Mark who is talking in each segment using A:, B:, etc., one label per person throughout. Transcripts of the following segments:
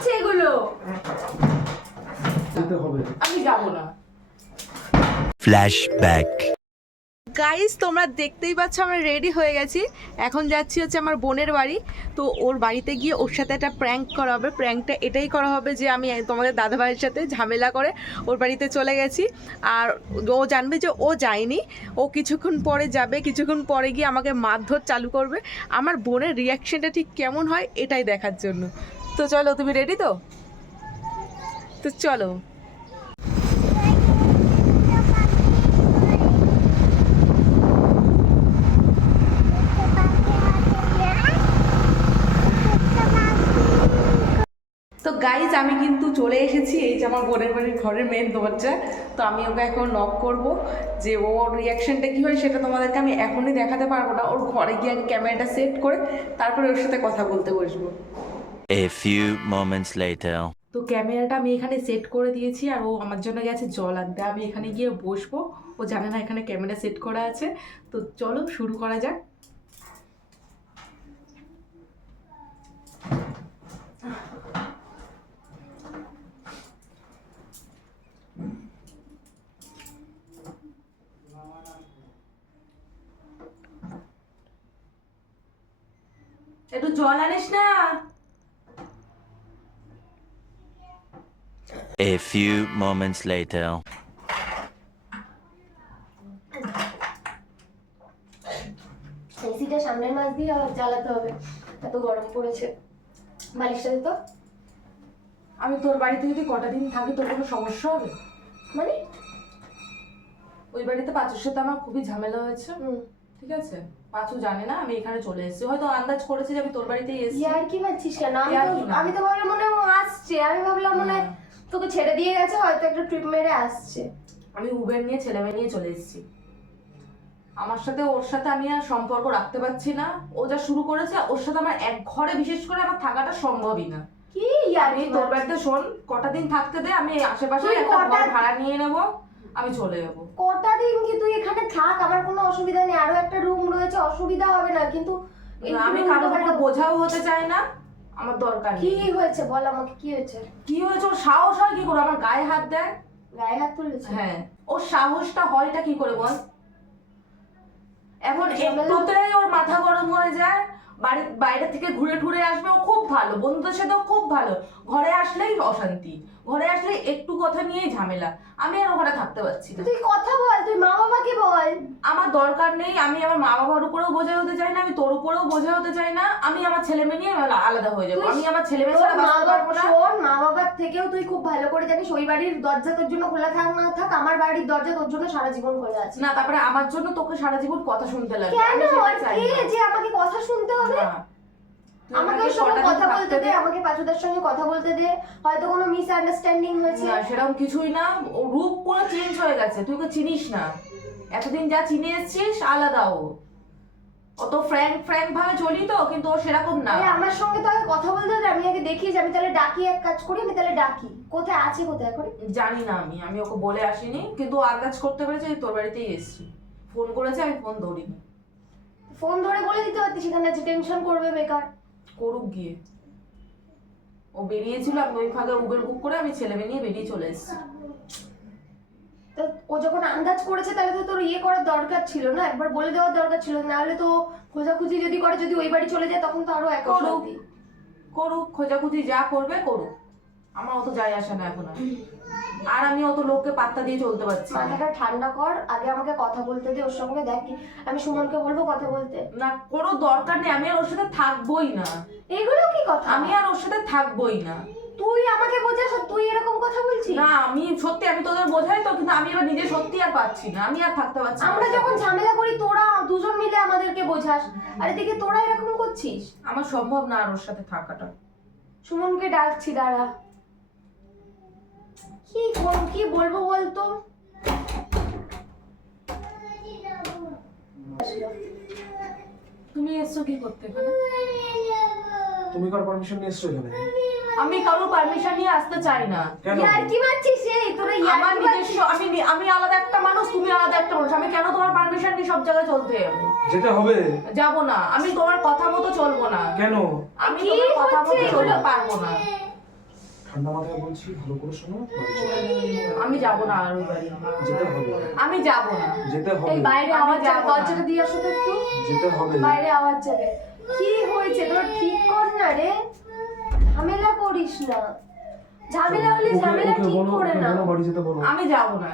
A: হচ্ছে এগুলো? আমি যাব না।
B: Flashback.
C: গাইস তোমরা দেখতেই পাচ্ছ আমরা রেডি হয়ে গেছি। এখন যাচ্ছি হচ্ছে আমার বোনের বাড়ি। তো ওর বাড়িতে গিয়ে ওর সাথে একটা প্র্যাঙ্ক করা হবে। প্র্যাঙ্কটা এটাই করা হবে যে আমি তোমাদের দাদা ভাইয়ের সাথে ঝামেলা করে ওর বাড়িতে চলে গেছি। আর ও জানবে যে ও যায়নি। ও কিছুক্ষণ পরে যাবে কিছুক্ষণ পরে গিয়ে আমাকে মারধর চালু করবে। আমার বোনের রিয়াকশনটা ঠিক কেমন হয় এটাই দেখার জন্য। তো চলো, তুমি রেডি তো? তো চলো। তো গাইজ আমি কিন্তু চলে এসেছি, এই যে আমার বোনের বাড়ির ঘরের মেন দরজা। তো আমি ওকে এখন নক করব যে ওর রিয়াকশনটা কী হয় সেটা তোমাদেরকে আমি এখনই দেখাতে পারব না। ওর ঘরে গিয়ে আমি ক্যামেরাটা সেট করে তারপরে ওর সাথে কথা বলতে বসবো।
B: A few moments later.
C: তো ক্যামেরাটা আমি এখানে সেট করে দিয়েছি আর ও আমার জন্য গেছে জল আনতে। আমি এখানে গিয়ে বসবো। ও জানে না এখানে ক্যামেরা সেট করা আছে। তো চলো শুরু করা যাক। একটু জল আনিস না?
B: A few moments later.
A: এসিটা সামনের মাছ দিয়ে আবার জ্বালাতে হবে। এত গরম পড়েছে। বালিশটা দিত
C: আমি তোর বাড়িতে যদি কটা দিন থাকি তোর কোনো সমস্যা হবে?
A: মানে?
C: ওই বাড়িতে পাঁচুর সাথে আমার খুবই ঝামেলা হয়েছে।
A: হুম।
C: ঠিক আছে? পাঁচু জানে না আমি এখানে চলে এসেছি। হয়তো আন্দাজ করেছি যে আমি তোর বাড়িতেই এসেছি।
A: ইয়ার কি মারছিস কেন? আমি তো। আমি তো ভাবলাম মনে হয় আসছে। আমি ভাবলাম মনে হয়। তোকে ছেড়ে দিয়ে গেছে হয়তো একটা ট্রিপ মেরে আসছে।
C: আমি উবের নিয়ে ছেলে মেয়ে নিয়ে চলে এসেছি। আমার সাথে ওর সাথে আমি আর সম্পর্ক রাখতে পারছি না। ও যা শুরু করেছে ওর সাথে আমার এক ঘরে বিশেষ করে আমার থাকাটা সম্ভবই না।
A: কি
C: আমি তোর বাড়িতে শোন কটা দিন থাকতে দে আমি আশেপাশে একটা ঘর ভাড়া নিয়ে নেব আমি চলে যাব।
A: কটা দিন কি তুই এখানে থাক? আমার কোনো অসুবিধা নেই। আরও একটা রুম রয়েছে অসুবিধা হবে না কিন্তু
C: আমি উপর বোঝাও হতে চাই না। আমার দরকার
A: কি হয়েছে বল আমাকে কি হয়েছে?
C: কি হয়েছে? ওর সাহস হয় কি করে? আমার গায়ে হাত দেয়।
A: গায়ে হাত তুলেছে?
C: হ্যাঁ। ওর সাহসটা হয়টা কি করে বল? এখন একটুতেই ওর মাথা গরম হয়ে যায়। বাড়ি বাইরে থেকে ঘুরে ঘুরে আসবে। ও খুব ভালো। বন্ধুদের সাথেও খুব ভালো। ঘরে আসলেই অশান্তি। ঘরে আসলে একটু কথা নিয়েই ঝামেলা। আমি আর ওখানে থাকতে পারছি না।
A: তুই কথা বল তুই মা বাবাকে বল।
C: আমার দরকার নেই আমি আমার মা বাবার উপরেও বোঝা হতে চাই না আমি তোর উপরেও বোঝা হতে চাই না আমি আমার ছেলে মেয়ে নিয়ে আলাদা হয়ে যাব। আমি আমার ছেলে মেয়ে ছাড়া
A: মা
C: বাঁচতে পারব না।
A: শোন মা বাবার থেকেও তুই খুব ভালো করে জানিস ওই বাড়ির দরজা তোর জন্য খোলা থাক না থাক আমার বাড়ির দরজা তোর জন্য সারা জীবন খোলা আছে।
C: না তারপরে আমার জন্য তোকে সারা জীবন কথা শুনতে লাগবে।
A: কেন? আর কে যে আমাকে কথা শুনতে হবে? আমাকে ওর সঙ্গে কথা বলতে দে আমাকে পাঁচুদার সঙ্গে কথা বলতে দে। হয়তো কোনো মিস আন্ডারস্ট্যান্ডিং হয়েছে।
C: না সেরকম কিছুই না। ও রূপ পুরো চেঞ্জ হয়ে গেছে। তুই ওকে চিনিস না। এতদিন যা চিনে এসছিস আলাদা ও। অত ফ্র্যাঙ্ক ফ্র্যাঙ্ক ভাবে চলি তো কিন্তু ও সেরকম না।
A: আরে আমার সঙ্গে তো আগে কথা বলতে দে আমি আগে দেখি যে আমি তাহলে ডাকি এক কাজ করি আমি তাহলে ডাকি। কোথায় আছে কোথায় করে?
C: জানি না আমি। আমি ওকে বলে আসিনি কিন্তু ও আন্দাজ করতে পেরেছে তোর বাড়িতেই এসছি। ফোন করেছে আমি ফোন ধরিনি।
A: ফোন ধরে বলে দিতে পারতি সেখানে আছে টেনশন করবে বেকার।
C: করুক গিয়ে। ও বেরিয়েছিল, আমি ওই ফাঁকে উবের বুক করে আমি ছেলে মেয়ে নিয়ে বেরিয়ে চলে এসেছি।
A: ও যখন আন্দাজ করেছে, তাহলে তো তোর ইয়ে করার দরকার ছিল না? একবার বলে দেওয়ার দরকার ছিল না। হলে তো খোঁজাখুঁজি যদি করে, যদি ওই বাড়ি চলে যায়, তখন তো আরও এক
C: করুক। করুক, খোঁজাখুঁজি যা করবে, করুক। আমার অত যায় আসে না এখন আর। আমি অত লোককে পাত্তা দিয়ে চলতে পারছি
A: মাথাটা ঠান্ডা কর আগে আমাকে কথা বলতে দে ওর সঙ্গে দেখ কি আমি সুমনকে বলব কথা বলতে।
C: না কোনো দরকার নেই আমি আর ওর সাথে থাকবোই না।
A: এগুলো কি কথা?
C: আমি আর ওর সাথে থাকবোই না।
A: তুই আমাকে বোঝাস তুই এরকম কথা বলছিস?
C: না আমি সত্যি আমি তোদের বোঝাই তো কিন্তু আমি এবার নিজে সত্যি আর পাচ্ছি না আমি আর থাকতে পারছি না।
A: আমরা যখন ঝামেলা করি তোরা দুজন মিলে আমাদেরকে বোঝাস। আর এদিকে তোরা এরকম করছিস?
C: আমার সম্ভব না আর ওর সাথে থাকাটা।
A: সুমনকে ডাকছি দাঁড়া। কি করব কি বলব বলতো?
C: তুমি এসছো কি করতে এখানে?
D: তুমি কার পারমিশন নিয়ে এসছো এখানে?
C: আমি কারোর পারমিশন নিয়ে আসতে চাই না।
D: কেন?
A: ইয়ার কি মারছিস এই? তোরা ইয়ার
C: আমার
A: কি
C: নিজস্ব আমি আমি আলাদা একটা মানুষ তুমি আলাদা একটা মানুষ। আমি কেন তোমার পারমিশন নিয়ে সব জায়গায় চলতে যাব?
D: যেতে হবে।
C: যাব না। আমি তোমার কথা মতো চলবো না।
D: কেন?
C: আমি তোমার কথা মতো চলতে পারব না।
D: ঠান্ডা মাথায় বলছি ভালো করে শোনো
C: আমি যাব না আর ওই বাড়ি।
D: যেতে হবে।
C: আমি যাব না।
D: যেতে
A: এই
D: হবে
A: বাইরে আওয়াজ যাবে। দরজাটা দিয়ে আসো তো একটু।
D: যেতে হবে।
A: বাইরে আওয়াজ যাবে। কি হয়েছে? তোর ঠিক কর না রে। ঝামেলা করিস না। ঝামেলা হলে ঝামেলা ঠিক করে না
C: আমি যাব না।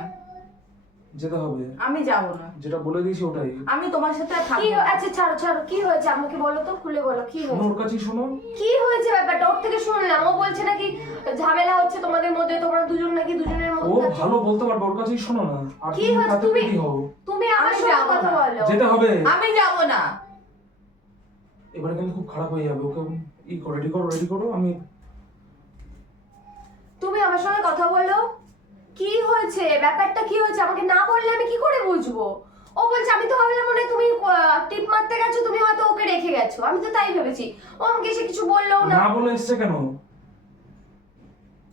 D: যেতে হবে।
C: আমি যাব না।
D: যেটা বলে দিয়েছি ওটাই।
C: আমি তোমার সাথে আর
A: কি আচ্ছা ছাড়ো ছাড়ো কি হয়েছে? আমাকে বলো তো খুলে বলো কি হয়েছে?
D: ওর শোনো।
A: কি হয়েছে ব্যাপারটা? ওর থেকে শুনলাম। ও বলছে নাকি ঝামেলা হচ্ছে তোমাদের মধ্যে তোমরা দুজন নাকি দুজনের মধ্যে আছো।
D: ভালো বলতে পারবে ওর কাছেই শোনো না। আর
A: কি হয়েছে? তুমি তুমি আমার
C: আমি
A: সাথে
C: যাব
A: কথা
C: না।
A: বলো।
D: যেতে হবে।
C: আমি যাব না।
D: এবারে কিন্তু খুব খারাপ হয়ে যাবে ওকে ই করো রেডি করো রেডি করো আমি
A: তুমি আমার সঙ্গে কথা বলো। কি হয়েছে? ব্যাপারটা কি হয়েছে? আমাকে না বললে আমি কি করে বুঝব? ও বলছে আমি তো ভাবলাম মনে তুমি টিপ মারতে গেছো তুমি হয়তো ওকে রেখে গেছো। আমি তো তাই ভেবেছি। ও আমাকে এসে কিছু বললেও না।
D: না বলে এসছে কেন?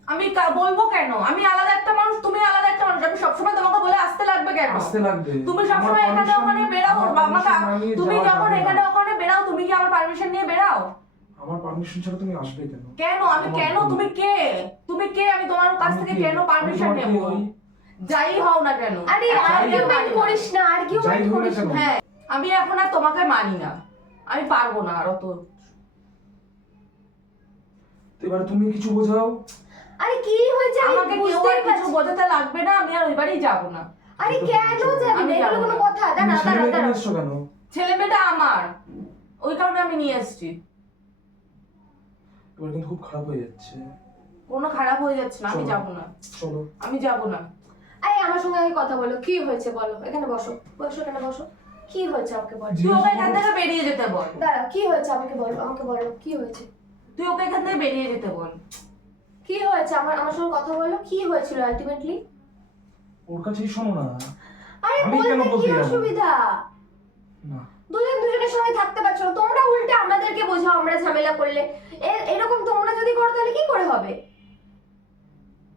C: আমি কা- বলব কেন? আমি আলাদা একটা মানুষ তুমি আলাদা একটা মানুষ। আমি সবসময় তোমাকে বলে আসতে লাগবে কেন?
D: আসতে লাগবে।
C: তুমি সবসময় এখানে ওখানে বেরাও
D: আমার
C: বা আমাকে
D: permission না নিয়ে
C: তুমি যখন এখানে ওখানে বেরাও তুমি কি আমার পারমিশন নিয়ে বেরাও
D: আমার পারমিশন ছাড়া তুমি আসবে কেন?
C: কেন? আমি কেন? তুমি কে? কে আমি তোমার কাছ থেকে কেন পারমিশন নেব? যাই হও না কেন?
A: আরে আর্গুমেন্ট করিস না আর্গুমেন্ট করিস
C: হ্যাঁ আমি এখন আর তোমাকে মানি না। আমি পারব না আর অত
D: এবারে তুমি কিছু বোঝাও?
A: আরে কি হয়েছে?
C: আমাকে কেউ আর কিছু বোঝাতে লাগবে না? আমি আর ওই বাড়ি যাব না।
A: আরে কেন যাবি? না এগুলো কোনো কথা। দাঁড়া
D: ছেলে
A: দাঁড়া দাঁড়া।
D: কেন?
C: ছেলে মেয়েটা আমার। ওই কারণে আমি নিয়ে এসেছি।
D: এবার কিন্তু খুব খারাপ হয়ে যাচ্ছে।
C: কোনো খারাপ হয়ে যাচ্ছে না আমি। যাব না।
D: চলো
C: আমি যাব না।
A: এই আমার সঙ্গে আগে কথা বলো কি হয়েছে বলো? এখানে বসো বসো এখানে বসো। কি হয়েছে আমাকে বলো?
C: তুই ওকে এখান থেকে বেরিয়ে যেতে বল।
A: দাঁড়া কি হয়েছে আমাকে বলো আমাকে বলো কি হয়েছে?
C: তুই ওকে এখান থেকে বেরিয়ে যেতে বল।
A: কি হয়েছে? আমার আমার সঙ্গে কথা বলো কি হয়েছিল আলটিমেটলি
D: ওর কাছেই শোনো না।
A: আরে
D: আমি
A: বলতে
D: বলতে
A: কি অসুবিধা?
D: না।
A: দুজন দুজনের সঙ্গে থাকতে পারছ তোমরা উল্টে আমাদেরকে বোঝাও আমরা ঝামেলা করলে। এ- এরকম তোমরা যদি করে হবে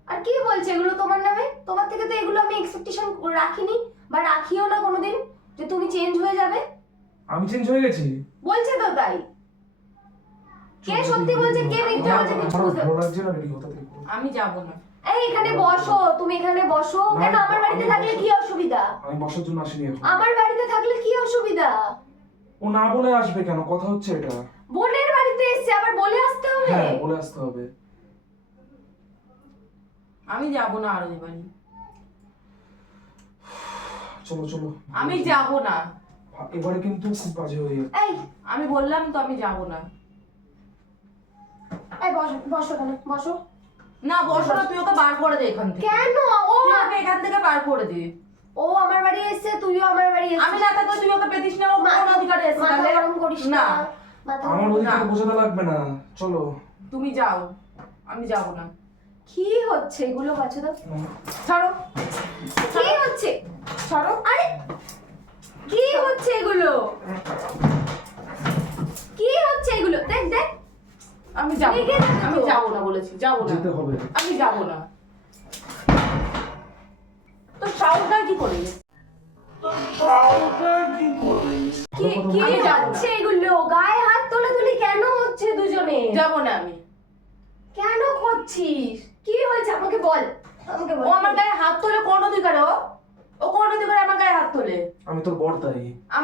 A: আর কি বলছে এগুলো তোমার নামে? তোমার থেকে তো এগুলো আমি এক্সপেকটেশন রাখিনি বা রাখিও না কোনোদিন যে তুমি চেঞ্জ হয়ে যাবে।
D: আমি চেঞ্জ হয়ে গেছি?
A: বলছে তো তাই। কে সত্যি বলছে কে মিথ্যে বলছে কিছু বুঝতে
D: না
C: আমি যাব না।
A: এই এখানে বসো তুমি এখানে বসো। কেন? আমার বাড়িতে থাকলে কি অসুবিধা?
D: আমি বসার জন্য আসিনি এখন।
A: আমার বাড়িতে থাকলে কি অসুবিধা?
D: ও না বলে আসবে কেন? কথা হচ্ছে এটা।
A: বোনের বাড়িতে এসছে আবার বলে আসতে হবে?
D: হ্যাঁ বলে আসতে হবে।
C: আমি যাব না আর ওই বাড়ি
D: চলো চলো।
C: আমি যাব না।
D: এবারে কিন্তু খুব বাজে হয়ে যাচ্ছে।
A: এই
C: আমি বললাম তো আমি যাব না।
A: এই বসো বসো কেন বসো।
C: না বসো না তুই ওকে বার করে দে এখান থেকে।
A: কেন? ও
C: আমাকে এখান থেকে বার করে দে।
A: ও আমার বাড়ি এসেছে তুইও আমার বাড়ি এসেছিস।
C: আমি না থাকলে তুই ওকে পেতিস না ও কোন অধিকারে এসে
A: মাথা
C: তাহলে?
A: গরম করিস না।
C: না।
D: আমার ওদিকে বোঝাতে লাগবে না। চলো।
C: তুমি যাও আমি যাব না।
A: কি হচ্ছে? এগুলো বাচ্চাদের
C: ছাড়ো
A: কি হচ্ছে?
C: ছাড়ো
A: আরে কি হচ্ছে এগুলো? কি হচ্ছে এগুলো? দেখ দেখ।
C: আমি যাব না। আমি যাব না বলেছি। যাব না।
D: যেতে হবে।
C: আমি যাব না।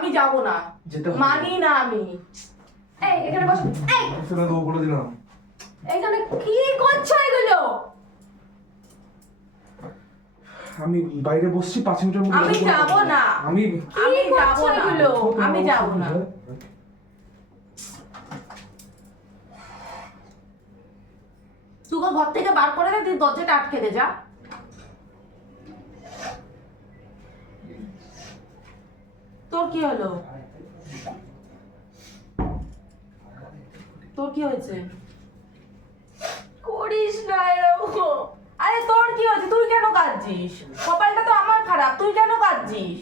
C: আমি যাব না। মানি না আমি।
A: এই এখানে বসো। এই!
D: ফেলে দেবো বলে দিলাম।
A: এখানে কি করছ এগুলো?
D: আমি বাইরে বসছি পাঁচ মিনিটের মধ্যে
C: আমি যাব না।
D: আমি
C: আমি যাব না।
A: এগুলো?
C: আমি যাব না। তুই ঘর থেকে বার করে দে তুই দরজাটা আটকে দে যা। তোর কি হলো? তোর কি হয়েছে?
A: করিস না এরকম।
C: আরে তোর কি হয়েছে? তুই কেন কাঁদছিস? কপালটা তো আমার খারাপ তুই কেন কাঁদছিস?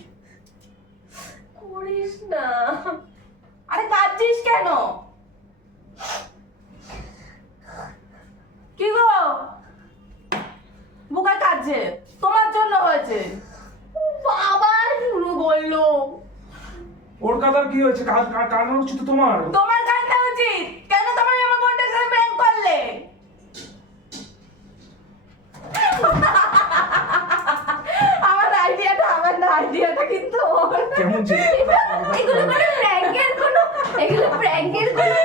A: করিস না।
C: আরে কাঁদছিস কেন? কি গো? বুকায় কাঁদছে। তোমার জন্য হয়েছে।
A: আবার শুরু বলল।
D: কলকাতার কি হয়েছে? কার কার কারণ হচ্ছে তো তোমার?
C: তোমার কাজটা উচিত। কেন তোমার আমার বোনটার সাথে প্র্যাঙ্ক করলে?
D: আমার আইডিয়াটা আমার না আইডিয়াটা কিন্তু কেমন যে
A: এগুলো মানে প্র্যাঙ্কের কোনো এগুলো প্র্যাঙ্কের কোনো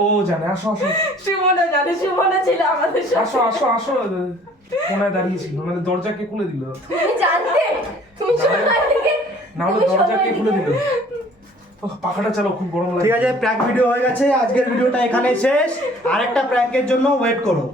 D: ও জানে আসো আসো।
A: সুমনা জানে সুমনা ছিল আমাদের সাথে।
D: আসো আসো আসো। কোনায় দাঁড়িয়ে ছিল মানে দরজাকে খুলে দিল।
A: তুমি জানতে তুমি সুমনা
D: না হলে দরজা কে খুলে দিল পাখাটা চালো খুব গরম লাগে
E: ঠিক আছে প্র্যাঙ্ক ভিডিও হয়ে গেছে আজকের ভিডিওটা এখানেই শেষ। আরেকটা প্র্যাঙ্কের জন্য ওয়েট করো।